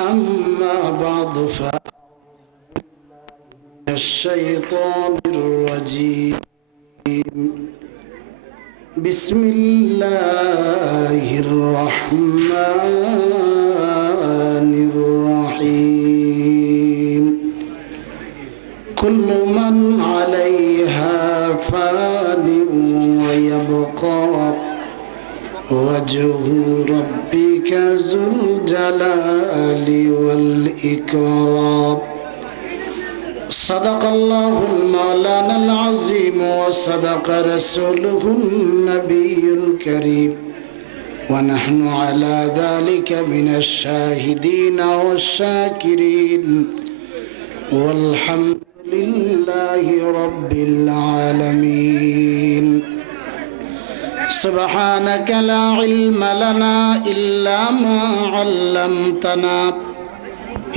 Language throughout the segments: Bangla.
أما بعد ف الشيطان الرجيم. بسم الله الرحمن والإكرام صدق الله المولانا العظيم وصدق رسوله النبي الكريم. ونحن على ذلك من الشاهدين والشاكرين. والحمد لله رب العالمين. سبحانك لا علم لنا إلا ما علمتنا.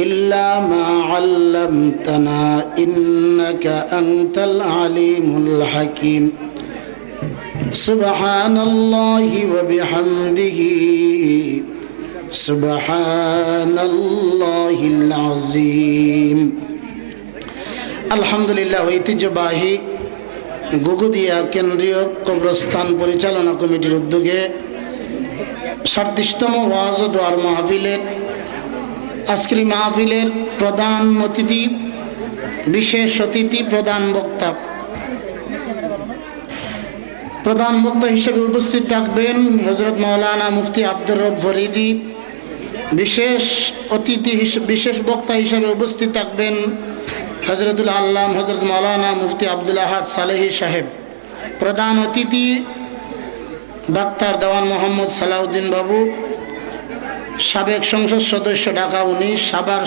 إلا ما علمتنا إنك أنت العليم الحكيم سبحان الله وبحمده سبحان الله العظيم الحمد لله ঐতিহ্যবাহী গুগুদিয়া কেন্দ্রীয় কবরস্থান পরিচালনা কমিটির উদ্যোগে সাতত্রিশতম ওয়াজ ও দোয়ার মাহফিলের আজকের মাহফিলের প্রধান অতিথি, বিশেষ অতিথি, প্রধান বক্তা। প্রধান বক্তা হিসেবে উপস্থিত থাকবেন হজরত মৌলানা মুফতি আব্দুর রব ফরিদি। বিশেষ অতিথি বিশেষ বক্তা হিসেবে উপস্থিত থাকবেন হজরতুল আল্লাম হজরত মৌলানা মুফতি আব্দুল আহাদ সালেহি সাহেব। প্রধান অতিথি ডাক্তার দেওয়ান মোহাম্মদ সালাউদ্দিন বাবু। সাবেক সংসদ সদস্য ঢাকা উনিশ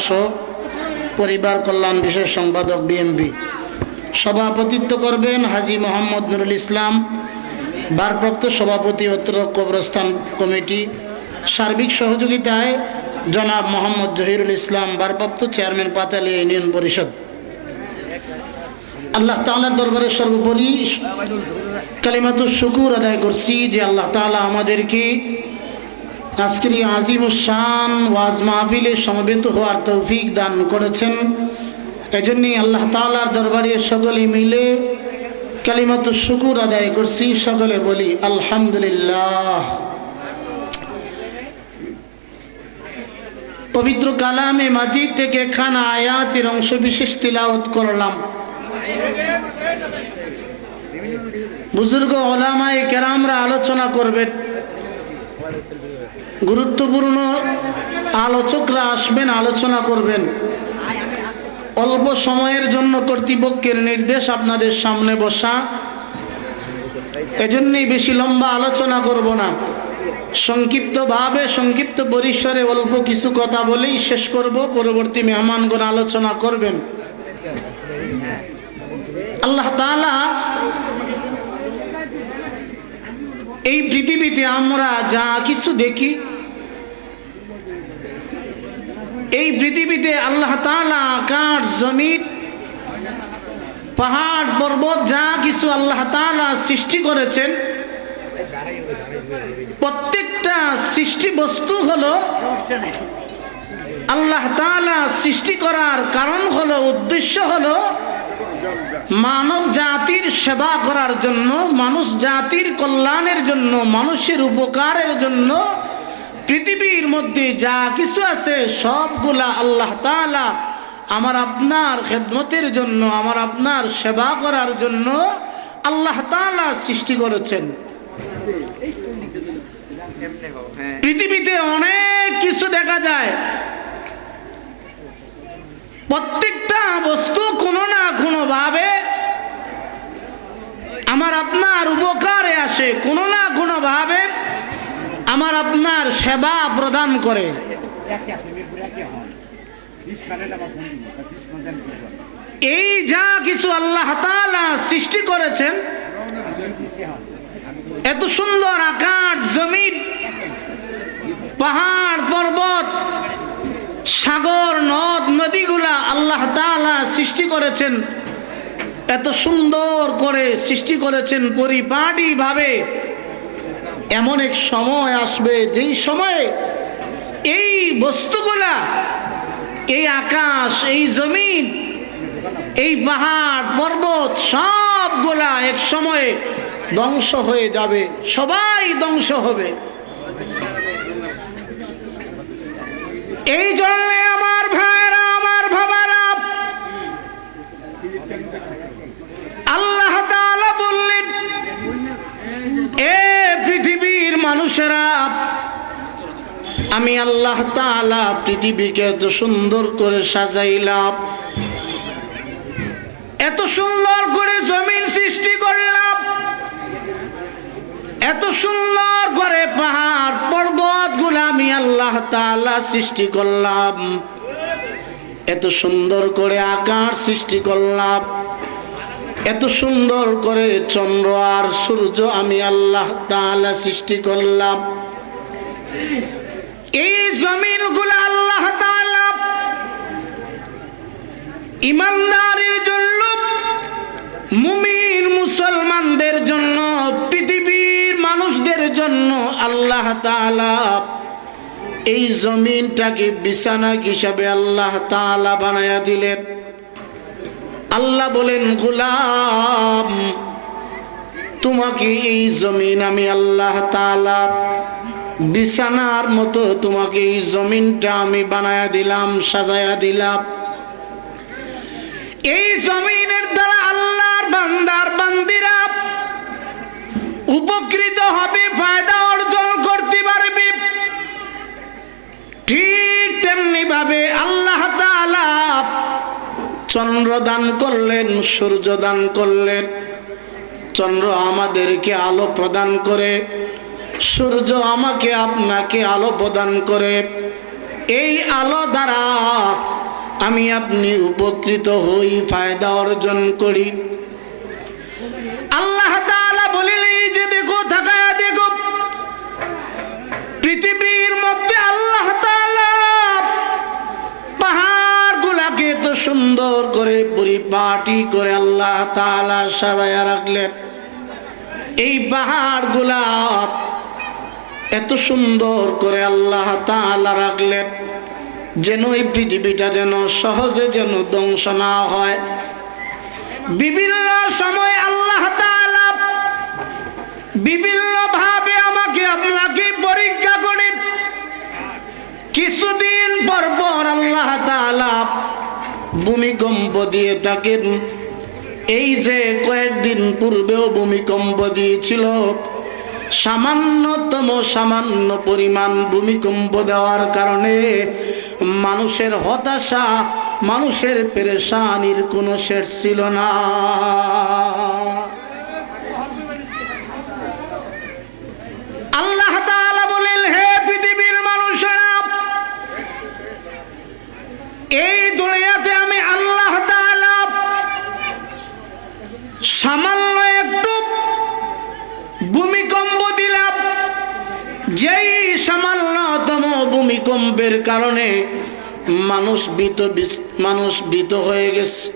শো পরিবার কল্যাণ বিশেষ সম্পাদক বিএমপি সভাপতিত্ব করবেন হাজি মোহাম্মদ নুরুল ইসলাম, ভারপ্রাপ্ত সভাপতি উত্তর কবরস্থান কমিটি। সার্বিক সহযোগিতায় জনাব মোহাম্মদ জহিরুল ইসলাম, ভারপ্রাপ্ত চেয়ারম্যান পাতালি ইউনিয়ন পরিষদ। আল্লাহ তাআলার দরবারে সর্বোপরি কালিমাতুর শুকুর আদায় করছি যে আল্লাহ তাআলা আমাদেরকে আজকের আজিম শান ওয়াজ মাহফিলে সমবেত হওয়ার তৌফিক দান করেছেন। এজন্যই আল্লাহ তালার দরবারে সকলে মিলে কালিমাতু শুকুর আদায় করছি। সকলে বলি আলহামদুলিল্লাহ। পবিত্র কালামে মাজিদ থেকে খানা আয়াতের অংশ বিশেষ তিলাওত করলাম। বুজুর্গ ওলামায়ে কেরামরা আলোচনা করবেন। গুরুত্বপূর্ণ আলোচকরা আসবেন, আলোচনা করবেন। অল্প সময়ের জন্য কর্তৃপক্ষের নির্দেশ আপনাদের সামনে বসা। এজন্যই বেশি লম্বা আলোচনা করব না। সংক্ষিপ্তভাবে, সংক্ষিপ্ত পরিসরে অল্প কিছু কথা বলেই শেষ করব। পরবর্তী মেহমানগণ আলোচনা করবেন। আল্লাহ তাআলা এই পৃথিবীতে আমরা যা কিছু দেখি, এই পৃথিবীতে আল্লাহ আকাশ জমিন, পাহাড়, পর্বত, যা কিছু আল্লাহ সৃষ্টি করেছেন, প্রত্যেকটা সৃষ্টি বস্তু হলো আল্লাহ সৃষ্টি করার কারণ হলো, উদ্দেশ্য হলো মানব জাতির সেবা করার জন্য, মানুষ জাতির কল্যাণের জন্য, মানুষের উপকারের জন্য পৃথিবীর মধ্যে যা কিছু আছে, সবগুলা আল্লাহ তাআলা আমার আপনার খেদমতের জন্য, আমার আপনার সেবা করার জন্য আল্লাহ তাআলা সৃষ্টি করেছেন। পৃথিবীতে অনেক কিছু দেখা যায়। প্রত্যেকটা বস্তু কোনো ভাবে আমার আপনার উপকারে আসে, কোনো না কোনো ভাবে আমার আপনার সেবা প্রদান করে। এই যা কিছু আল্লাহ সৃষ্টি করেছেন, এত সুন্দর আকাশ জমিন, পাহাড়, পর্বত, সাগর, নদ, নদীগুলা আল্লাহ সৃষ্টি করেছেন। এত সুন্দর করে সৃষ্টি করেছেন পরিপাটি ভাবে এমন এক সময় আসবে, যেই সময়ে এই বস্তুগুলা, এই আকাশ, এই জমিন, এই পাহাড়, পর্বত, সবগুলা এক সময়ে ধ্বংস হয়ে যাবে, সবাই ধ্বংস হবে। এই জন্য আমি আল্লাহ তাআলা পৃথিবীকে এত সুন্দর করে সাজাইলাম, এত সুন্দর করে জমিন সৃষ্টি করলাম, এত সুন্দর করে পাহাড় পর্বতগুলো আমি আল্লাহ তাআলা সৃষ্টি করলাম, এত সুন্দর করে আকাশ সৃষ্টি করলাম। এত সুন্দর করে চন্দ্র আর সূর্য আমি আল্লাহ তাআলা সৃষ্টি করলাম। এই জমিনগুলো আল্লাহ ইমানদারের জন্য, মুমিন মুসলমানদের জন্য, পৃথিবীর মানুষদের জন্য আল্লাহ তাআলা এই জমিনটাকে বিছানা হিসাবে আল্লাহ তাআলা বানায়া দিলেন। আল্লাহ বলেন, গোলাম, তোমাকে এই জমিন আমি আল্লাহ তাআলা বিছানার মতো তোমাকে এই জমিনটা আমি বানায়া দিলাম, সাজায়া দিলাম। এই জমিনের দ্বারা আল্লাহর বান্দার বান্দিরা উপকৃত হবে, ফায়দা অর্জন করতে পারবে। ঠিক তেমনি ভাবে আল্লাহ তাআলা চন্দ্র দান করলেন, সূর্য দান করলেন। চন্দ্র আমাদেরকে আলো প্রদান করে, সূর্য আমাকে আপনাকে আলো প্রদান করে। এই আলো দ্বারা আমি আপনি উপকৃত হই, ফায়দা অর্জন করি। সুন্দর করে পরিপাটি করে আল্লাহ তাআলা সাজায়া রাখলেন। এই পাহাড়গুলা এত সুন্দর করে আল্লাহ তাআলা রাখলেন যেন এই পৃথিবীটা যেন সহজে যেন ধ্বংস না হয়। বিভিন্ন সময় আল্লাহ বিভিন্ন ভাবে আমাকে আপনাকে পরীক্ষা করে কিছুদিন পর পর আল্লাহ তাআলা ভূমিকম্প দিয়ে থাকেন এই যে কয়েকদিন পূর্বেও ভূমিকম্প দিয়েছিল, সামান্যতম সামান্য পরিমাণ ভূমিকম্প দেওয়ার কারণে মানুষের হতাশা, মানুষের পেরেশানির কোনো শেষ ছিল না। আল্লাহ বলেন, হে পৃথিবীর মানুষেরা, এই সামান্য একটু ভূমিকম্প দিলাম। যেই সামান্যতম ভূমিকম্পের কারণে মানুষ ভীত মানুষ ভীত হয়ে গেছে।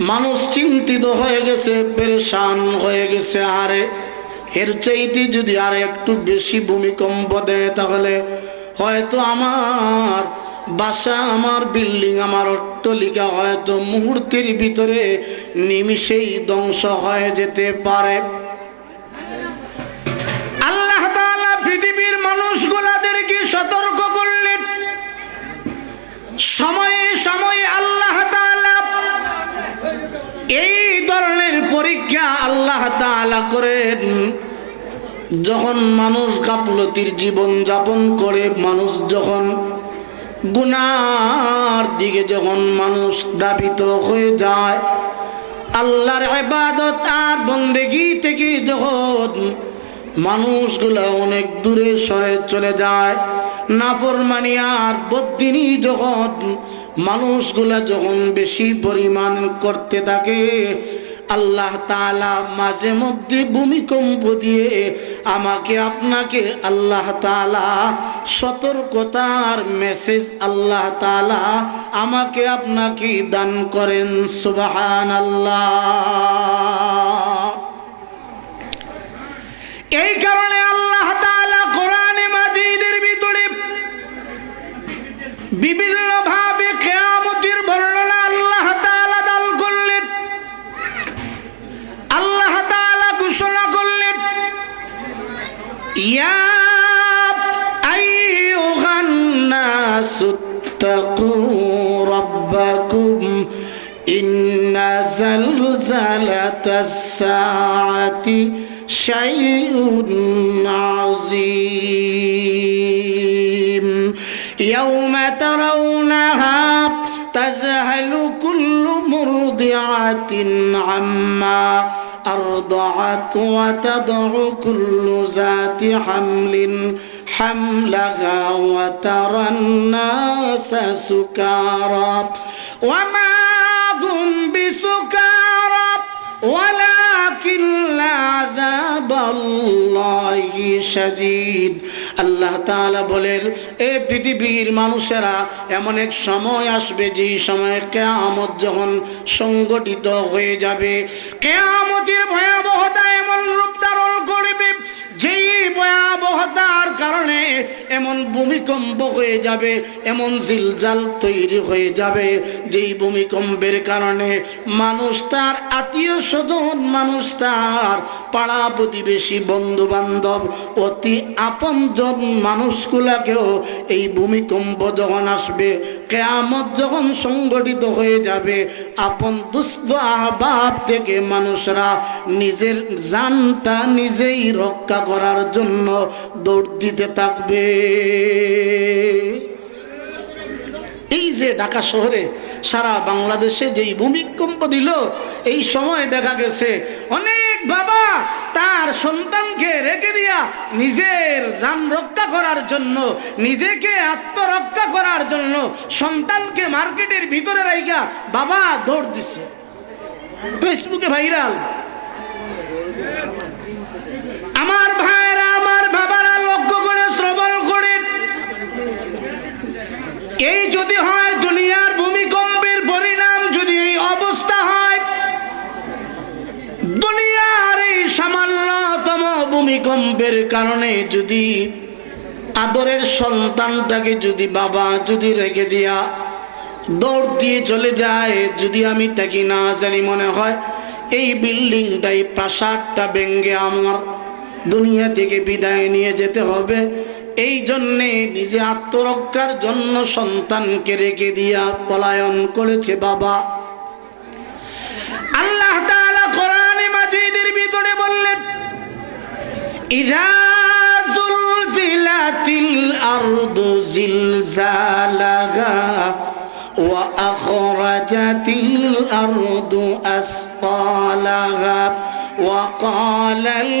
মানুষ চিন্তিত হয়ে গেছে, পেরেশান হয়ে গেছে। আরে, এর চাইতে যদি আর একটু বেশি ভূমিকম্প দেয় তাহলে হয়তো আমার বাসা, আমার বিল্ডিং, আমার অট্টলিকা হয়তো মুহূর্তের ভিতরে নিমিষেই ধ্বংস হয়ে যেতে পারে। আল্লাহ পৃথিবীর মানুষগুলাদেরকে সতর্ক করলেন। সময়ে সময়ে আল্লাহ এই ধরনের পরীক্ষা আল্লাহ করেন। যখন মানুষ গাফলতির জীবন যাপন করে, মানুষ যখন গুনার দিকে যখন মানুষ দাবিত হয়ে যায়, আল্লাহর ইবাদত আর বন্দেগি থেকে যখন মানুষগুলো অনেক দূরে সরে চলে যায়, নাফরমানি আর বদিনী যখন মানুষগুলা যখন বেশি পরিমাণ করতে থাকে আল্লাহ তাআলা মাঝে মধ্যে ভূমিকম্প দিয়ে আমাকে, আপনাকে আল্লাহ তাআলা সতর্কতার মেসেজ আল্লাহ তাআলা আমাকে, আপনাকে দান করেন। সুবাহান আল্লাহ এই কারণে আল্লাহ তাআলা কোরআনে মাজিদের ভিতরে বিভিন্ন زلزلة الساعة شيء عظيم. يوم ترونها تذهل كل مرضعة عما أرضعت وتضع كل ذات حمل حملها وترى الناس سكارى. وما ولكن عذاب الله شديد আল্লাহ তাআলা বলেন এ পৃথিবীর মানুষেরা এমন এক সময় আসবে যেই সময় কেয়ামত যখন সংগঠিত হয়ে যাবে কেয়ামতের ভয়াবহতা এমন রূপ ধারণ করবে যেই ভয়াবহতার কারণে এমন ভূমিকম্প হয়ে যাবে, এমন জিলজাল তৈরি হয়ে যাবে, যেই ভূমিকম্পের কারণে মানুষ তার আত্মীয় স্বজন, মানুষ তার পাড়া প্রতিবেশী বন্ধু বান্ধব অতি আপনজন মানুষগুলাকেও এই ভূমিকম্প যখন আসবে, কেয়ামত যখন সংগঠিত হয়ে যাবে, আপন দুস্থ আহবাব থেকে মানুষরা নিজের জানটা নিজেই রক্ষা করার জন্য দৌড় দিতে থাকবে। এই যে ঢাকা শহরে সারা বাংলাদেশে যেই ভূমিকম্প দিল, এই সময় দেখা গেছে অনেক বাবা তার সন্তানকে রেখে দিয়া নিজের যান রক্ষা করার জন্য, নিজেকে আত্মরক্ষা করার জন্য সন্তানকে মার্কেটের ভিতরে রাইগা বাবা দৌড় দিছে। ফেসবুকে ভাইরাল। এই যদি হয় দুনিয়ার ভূমিকম্পের পরিণাম যদি এই অবস্থা হয়, দুনিয়ার এই সামান্যতম ভূমিকম্পের কারণে যদি আদরের সন্তানটাকে যদি বাবা যদি রেখে দিয়া দৌড় দিয়ে চলে যায়, যদি আমি তাকে না জানি মনে হয়, এই বিল্ডিংটাই প্রাসাদটা ভেঙ্গে আমার দুনিয়া থেকে বিদায় নিয়ে যেতে হবে। এই জন্যে নিজে আত্মরক্ষার জন্য সন্তানকে রেখে দিয়া পলায়ন করেছে বাবা। আল্লাহ কোরআনে মাজিদের ভিতরে বললেন, ইযা জুলজিলাতিল আরদু জিলজালাহা ওয়া আখরাজাতিল আরদু আসqalaha ক্বালাল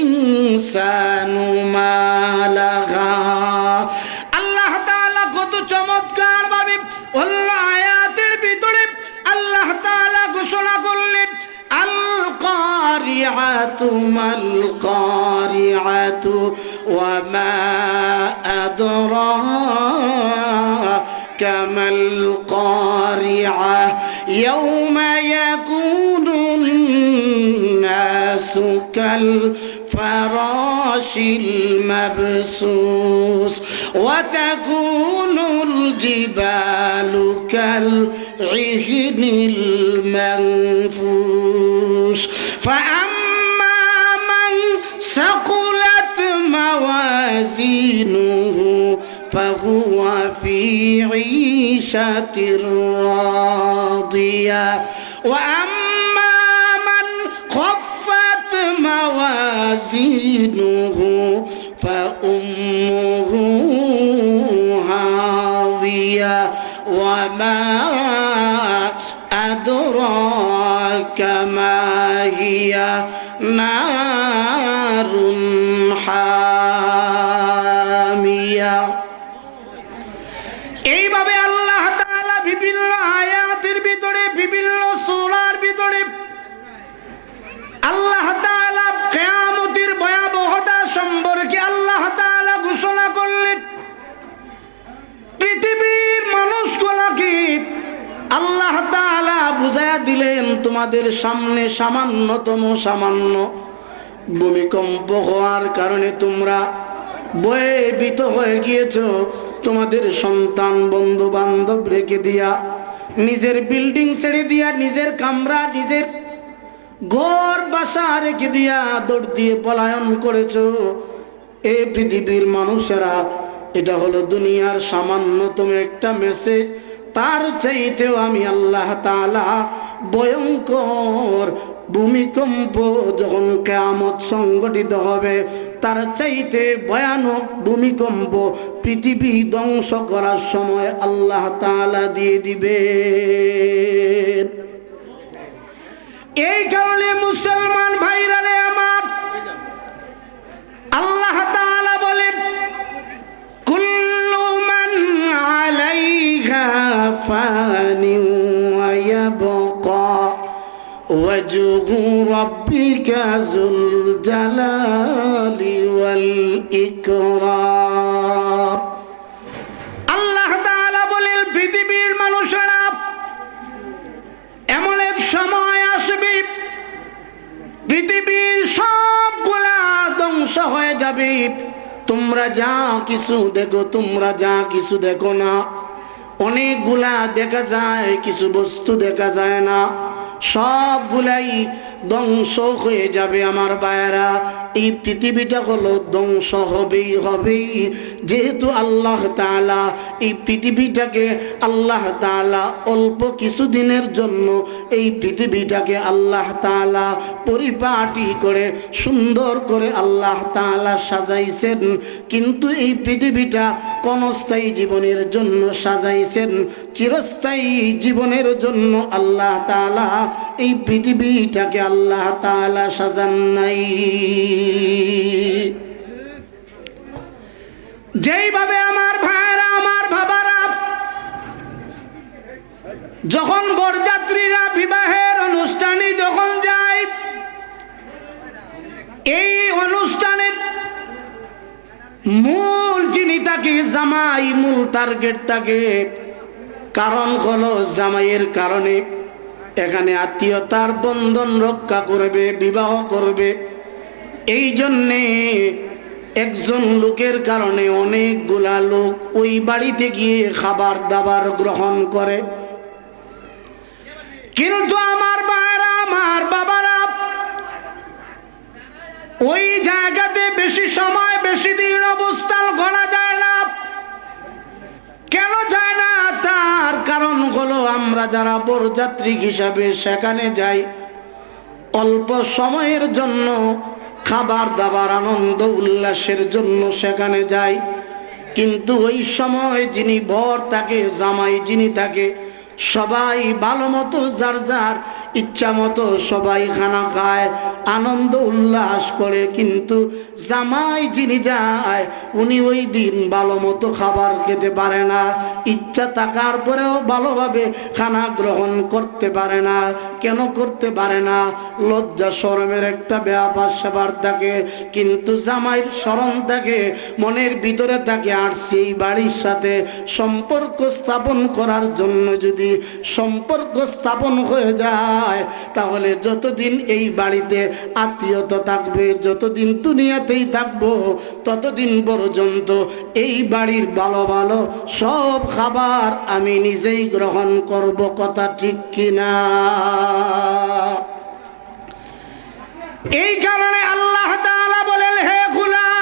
ইনসানু মা লাহা আল্লাহ তাআলা কত চমৎকার ভাবে অন্য আয়াতের ভিতরে আল্লাহ তাআলা ঘোষণা করলেন আল কারিআতু মাল কারিআতু ওয়া মা الناس كالفراش المبسوس. وتكون الجبال كالعهن المنفوش. فأما من ثقلت موازينه فهو في عيشة راضية. وأما موازينه সামান্যতম, সামান্য ভূমিকম্প হওয়ার কারণে তোমরা বয়ে ভীত হয়ে গিয়েছ। তোমাদের সন্তান বন্ধু বান্ধব রেখে দিয়া, নিজের বিল্ডিং ছেড়ে দিয়া, নিজের কামরা, নিজের ঘর, বাসা রেখে দিয়া দৌড় দিয়ে পলায়ন করেছ। এ পৃথিবীর মানুষেরা, এটা হলো দুনিয়ার সামান্যতম একটা মেসেজ তার চাইতেও আমি আল্লাহ তাআলা ভয়ঙ্কর ভূমিকম্প যখন কেয়ামত সংগঠিত হবে, তার চাইতে ভয়ানক ভূমিকম্প পৃথিবী ধ্বংস করার সময় আল্লাহ তাআলা দিয়ে দিবে এই কারণে মুসলমান ভাইরা রে আমার, আল্লাহ তাআলা বলেন, কুল্লু মান আলাইহা ফানি ওয়াজহু রাব্বিকা যুল জালালি ওয়াল আল্লাহ তাআলা বলেন, পৃথিবীর মানুষেরা এমন এক সময় আসবে, পৃথিবীর সবগুলা ধ্বংস হয়ে যাবে। তোমরা যা কিছু দেখো, তোমরা যা কিছু দেখো না। অনেকগুলা দেখা যায়, কিছু বস্তু দেখা যায় না। সবগুলাই ধ্বংস হয়ে যাবে আমার বায়েরা এই পৃথিবীটা হলো ধ্বংস হবেই হবেই। যেহেতু আল্লাহ তাআলা এই পৃথিবীটাকে, আল্লাহ তাআলা অল্প কিছুদিনের জন্য এই পৃথিবীটাকে আল্লাহ তাআলা পরিপাটি করে, সুন্দর করে আল্লাহ তাআলা সাজাইছেন। কিন্তু এই পৃথিবীটা কনস্থায়ী জীবনের জন্য সাজাইছেন। চিরস্থায়ী জীবনের জন্য আল্লাহ তাআলা এই পৃথিবীটাকে আল্লাহ তাআলা সাজান নাই। যেইভাবে আমার ভাইয়েরা, আমার বাবারা, যখন বরযাত্রীরা বিবাহের অনুষ্ঠানে যখন যায়, এই অনুষ্ঠানের মূল যিনি তাকে জামাই মূল টার্গেট তাকে কারণ হলো জামাইয়ের কারণে এখানে আত্মীয়তার বন্ধন রক্ষা করবে, বিবাহ করবে। এই জন্যে একজন লোকের কারণে অনেকগুলা লোক ওই বাড়িতে গিয়ে খাবার দাবার গ্রহণ করে। কিন্তু আমার মায়েরা, আমার বাবারা, ওই জায়গাতে বেশি সময়, বেশি দিন অবস্থান করা যায় না। কেন কারণ হলো আমরা যারা বরযাত্রী হিসাবে সেখানে যাই, অল্প সময়ের জন্য, খাবার দাবার, আনন্দ উল্লাসের জন্য সেখানে যাই। কিন্তু ওই সময় যিনি বর তাকে জামাই যিনি তাকে সবাই ভালো মতো যার যার ইচ্ছা মতো সবাই খানা খায়, আনন্দ উল্লাস করে, কিন্তু জামাই যিনি যায়, উনি ওই দিন ভালো মতো খাবার খেতে পারে না। ইচ্ছা থাকার পরেও ভালোভাবে খানা গ্রহণ করতে পারে না। কেন করতে পারে না? লজ্জা, শরমের একটা ব্যাপার সেবার থাকে, কিন্তু জামাইয়ের স্মরণ থাকে, মনের ভিতরে থাকে, আর সেই বাড়ির সাথে সম্পর্ক স্থাপন করার জন্য যদি সম্পর্ক স্থাপন হয়ে যায় তাহলে যতদিন এই বাড়িতে আত্মীয়তা থাকবে, যতদিন দুনিয়াতেই থাকব, ততদিন পর্যন্ত এই বাড়ির ভালো ভালো সব খাবার আমি নিজেই গ্রহণ করব, কথা ঠিক কিনা? এই কারণে আল্লাহ বলেন, হে গুলাম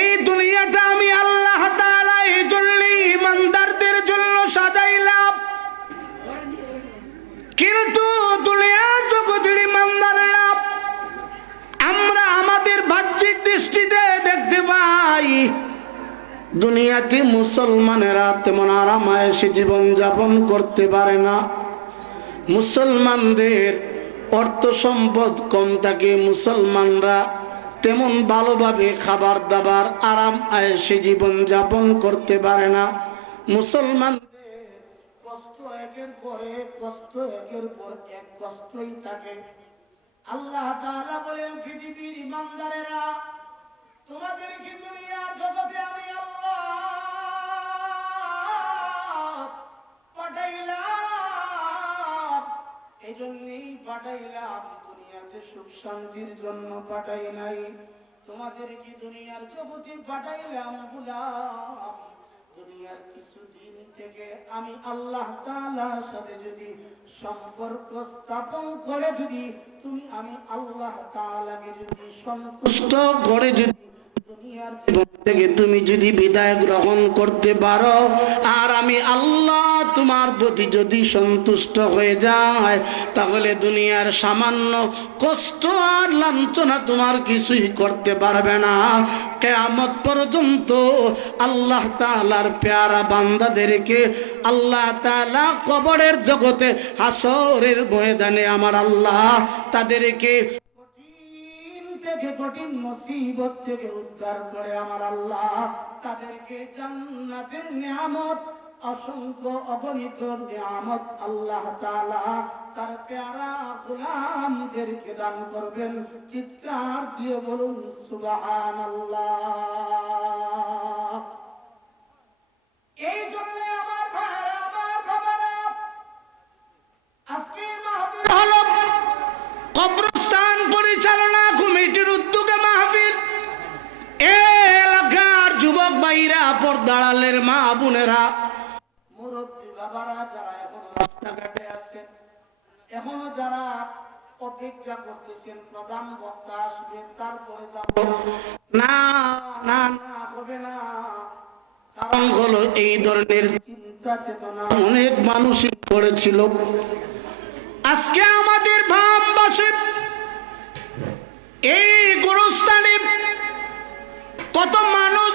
এই দুনিয়াটা আমি আল্লাহ এই জন্য কিন্তু দুনিয়ার জগতের আমরা আমাদের বাহ্যিক দৃষ্টিতে দেখতে পাই, দুনিয়াতে মুসলমানেরা তেমন আরামায়েশে জীবন যাপন করতে পারে না। মুসলমানদের অর্থ সম্পদ কম থাকে, মুসলমানরা তেমন ভালোভাবে খাবার দাবার আরাম আয়েসে জীবন যাপন করতে পারে না। মুসলমানদের কষ্ট একের পরে কষ্ট, একের পর এক কষ্টই থাকে। আল্লাহ তাআলা বলেন, পৃথিবীর ইমানদারেরা, তোমাদের কি দুনিয়া জগতে আমি আল্লাহ পাঠাইলাম? এই জন্যই পাঠাইলাম, দুনিয়াতে সুখ শান্তির জন্য পাঠাই নাই। তোমাদের কি দুনিয়ার জগতে পাঠাইলাম, গুলাম? দুনিয়ার কিছু দিন থেকে আমি আল্লাহ তাআলার সাথে যদি সম্পর্ক স্থাপন করে যদি তুমি আমি আল্লাহ তাআলাকে যদি সন্তুষ্ট করে যদি থেকে তুমি যদি বিদায় গ্রহণ করতে পারো, আর আমি আল্লাহ তোমার প্রতি যদি সন্তুষ্ট হয়ে যায়, তাহলে দুনিয়ার সামান্য কষ্ট আর লাঞ্ছনা তোমার কিছুই করতে পারবে না। কেয়ামত পর্যন্ত আল্লাহ তাআলার পেয়ারা বান্দাদেরকে আল্লাহ তাআলা কবরের জগতে হাসরের ময়দানে আমার আল্লাহ তাদেরকে থেকে কঠিন মুসিবত থেকে উদ্ধার করে আমার আল্লাহ। তাদেরকে জান্নাতের নিয়ামত, অসংখ্য অগণিত নিয়ামত আল্লাহ তালা তার প্যারা গোলামদেরকে দান করবেন। চিৎকার দিয়ে বলুন, সুবহানাল্লাহ। পর্দাড়ালের মা বোনেরা। মুরব্বী বাবারা যারা এখন রাস্তাঘাটে আছেন এখনও যারা অপেক্ষা করতেছেন প্রধান বক্তা আসবে তারপরে না না না হবে না। কারণ হলো এই ধরনের চিন্তা চেতনা। অনেক মানুষই করেছিল। আজকে আমাদের ভাম বসে এই গুরুস্থানে কত মানুষ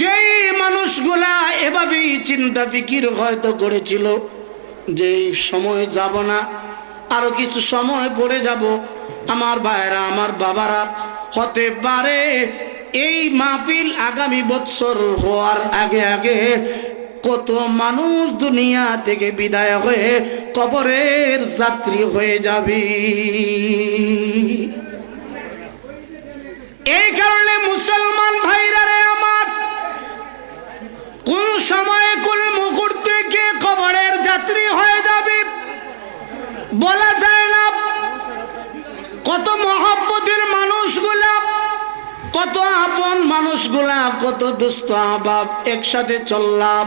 যেই মানুষগুলা এভাবেই চিন্তা ফিকির হয়তো করেছিল যে সময় যাব না, আরও কিছু সময় পড়ে যাব, আমার ভাইরা আমার বাবারা, হতে পারে এই মাহফিল আগামী বৎসর হওয়ার আগে আগে কত মানুষ দুনিয়া থেকে বিদায় হয়ে কবরের যাত্রী হয়ে যাবে। এই কারণে মুসলমান ভাইরা কোন সময়ে কোন মুহূর্তে কে কবরের যাত্রী হয়ে যাবে? বলা যায় না। কত মহব্বতের মানুষগুলা, কত আপন মানুষগুলা, কত দুস্থ আবাব একসাথে চললাম,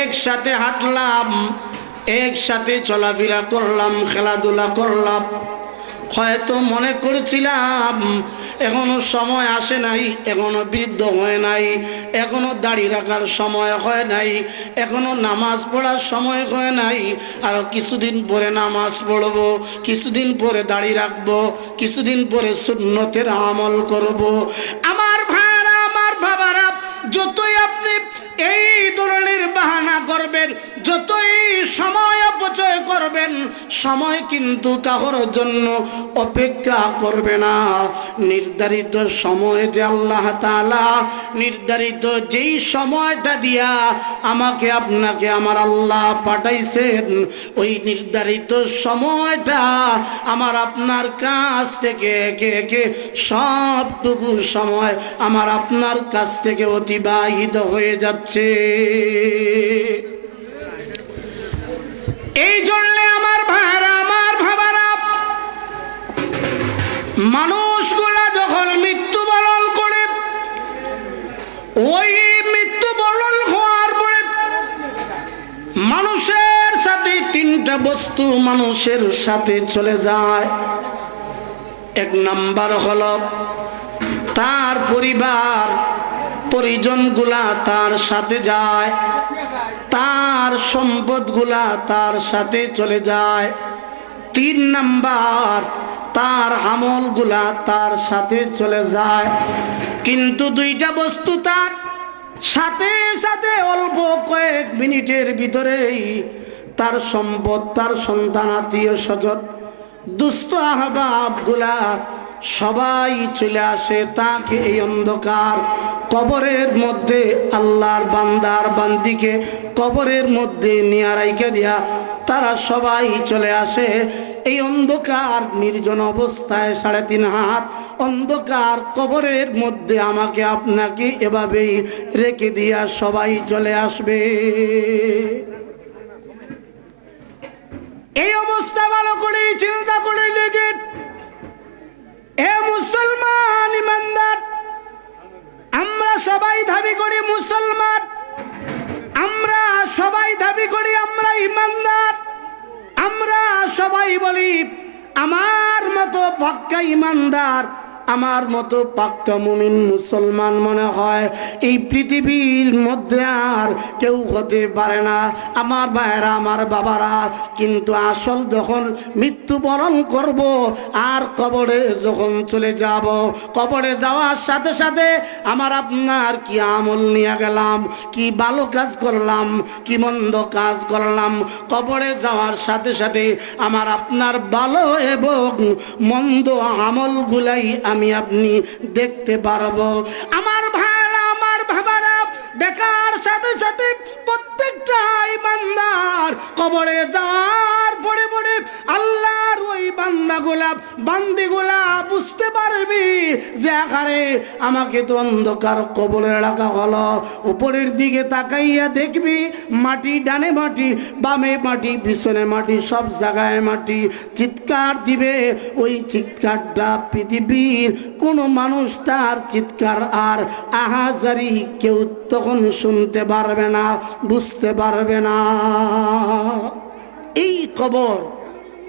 একসাথে হাঁটলাম, একসাথে চলাফেরা করলাম, খেলাধুলা করলাম। হয়তো মনে করেছিলাম, এখনও সময় আসে নাই, এখনও বৃদ্ধ হয় নাই, এখনও দাড়ি রাখার সময় হয় নাই, এখনও নামাজ পড়ার সময় হয় নাই, আর কিছুদিন পরে নামাজ পড়ব, কিছুদিন পরে দাড়ি রাখব, কিছুদিন পরে সুন্নতের আমল করব। আমার ভাইরা, আমার বাবারা, যতই আপনি এই ধরনের বাহানা করবেন, যতই সময় অপচয় করবেন, সময় কিন্তু কাহর জন্য অপেক্ষা করবে না। নির্ধারিত সময় যে আল্লাহ তাআলা, নির্ধারিত যেই সময়টা দিয়া আমাকে, আপনাকে আমার আল্লাহ পাঠাইছেন, ওই নির্ধারিত সময়টা আমার আপনার কাছ থেকে একে একে সবটুকু সময় আমার আপনার কাছ থেকে অতিবাহিত হয়ে যাচ্ছে। এই জন্য আমার ভাইরা আমার ভাবারা, মানুষগুলা যখন মৃত্যুবরণ করে, ওই মৃত্যুবরণ হওয়ার পরে মানুষের সাথে, তিনটা বস্তু মানুষের সাথে চলে যায়। এক নাম্বার হল তার পরিবার, পরিজনগুলা তার সাথে যায়। সম্পদগুলা তার সাথে চলে যায়। তিন নাম্বার, তার আমলগুলা তার সাথে চলে যায়। কিন্তু দুইটা বস্তু তার সাথে সাথে অল্প কয়েক মিনিটের ভিতরেই তার সম্পদ, তার সন্তান, আত্মীয় স্বজন, দুস্থ আহবাবগুলা সবাই চলে আসে তাকে এই অন্ধকার কবরের মধ্যে আল্লাহর বান্দার বান্দিকে কবরের মধ্যে নিয়ে রাইকে দিয়া তারা সবাই চলে আসে। এই অন্ধকার নির্জন অবস্থায় সাড়ে তিন হাত অন্ধকার কবরের মধ্যে আমাকে আপনাকে এভাবেই রেখে দিয়া সবাই চলে আসবে। এই অবস্থা ভালো করে চিন্তা করে দেখেন। এ মুসলমান সবাই দাবি করি মুসলমান। আমরা সবাই দাবি করি আমরা ইমানদার। আমরা সবাই বলি, আমার মতো ভক্কা ইমানদার আমার মতো পাক্কা মুমিন মুসলমান মনে হয়, এই পৃথিবীর মধ্যে আর কেউ হতে পারে না। আমার ভাইয়েরা, আমার বাবারা, কিন্তু আসল যখন মৃত্যুবরণ করব, আর কবরে যখন চলে যাব, কবরে যাওয়ার সাথে সাথে আমার আপনার কি আমল নিয়ে গেলাম, কি ভালো কাজ করলাম, কি মন্দ কাজ করলাম, কবরে যাওয়ার সাথে সাথে আমার আপনার ভালো এবং মন্দ আমলগুলাই আমি আপনি দেখতে পারব। আমার ভাইরা আমার ভাবারা বেকার সাথে সাথে প্রত্যেকটা কবরে আল্লাহর ওই বান্দাগুলা বান্দিগুলা বুঝতে পারবি যে আকারে আমাকে তো অন্ধকার কবলে রাখা হলো। উপরের দিকে তাকাইয়া দেখবি মাটি, ডানে মাটি, বামে মাটি, পিছনে মাটি, সব জায়গায় মাটি। চিৎকার দিবে ওই চিৎকারটা পৃথিবীর। কোনো মানুষ তার চিৎকার আর আহাজারি কেউ তখন শুনতে পারবে না, বুঝতে পারবে না। এই কবর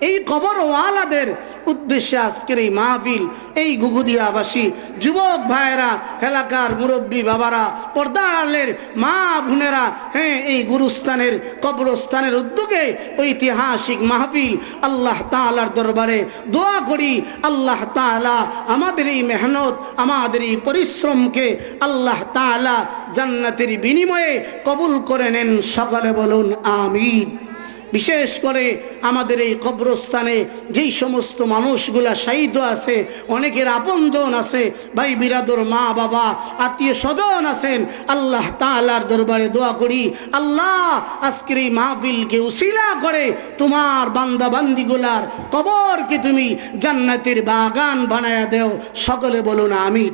এই কবর ওয়ালাদের উদ্দেশ্যে আজকের এই মাহফিল, এই গুগুদিয়াবাসী যুবক ভাইয়েরা, এলাকার মুরব্বী বাবারা, পর্দালের মা বোনেরা হ্যাঁ এই গুরুস্থানের কবরস্থানের উদ্যোগে ঐতিহাসিক মাহফিল আল্লাহ তালার দরবারে দোয়া করি। আল্লাহ তালা আমাদের এই মেহনত, আমাদের এই পরিশ্রমকে আল্লাহ তালা জান্নাতের বিনিময়ে কবুল করে নেন। সকলে বলুন, আমিন। বিশেষ করে আমাদের এই কবরস্থানে যেই সমস্ত মানুষগুলা শাহিদ আছে, অনেকের আপনজন আছে, ভাই বিরাদর মা, বাবা, আত্মীয় স্বজন আছেন, আল্লাহ তালার দরবারে দোয়া করি, আল্লাহ আজকের এই মাহফিলকে উশিলা করে তোমার বান্দা বান্দিগুলার কবরকে তুমি জান্নাতের বাগান বানায়া দেও। সকলে বলুন আমিন।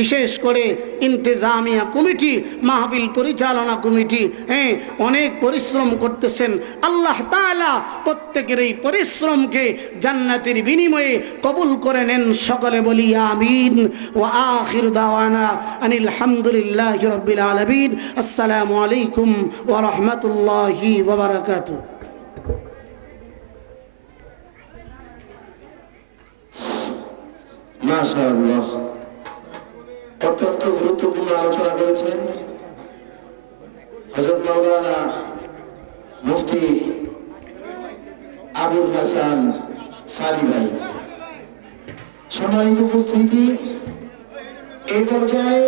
বিশেষ করে ইন্তেজামিয়া কমিটি মাহবিল পরিচালনা কমিটি হ্যাঁ অনেক পরিশ্রম করতেছেন। আল্লাহ তাআলা প্রত্যেকের এই পরিশ্রমকে জান্নাতের বিনিময়ে কবুল করে নেন। সকলে বলি আমিন। ও আখির দাওয়ানা আনিল হামদুলিল্লাহ রব্বিল আলামিন। আসসালামু আলাইকুম ওয়া রাহমাতুল্লাহি মাশাআল্লাহ। অত্যন্ত গুরুত্বপূর্ণ আলোচনা করেছেন হজরত মৌলানা মুফতি আবুল হাসান সারি ভাই। সম্মানিত উপস্থিতি এই পর্যায়ে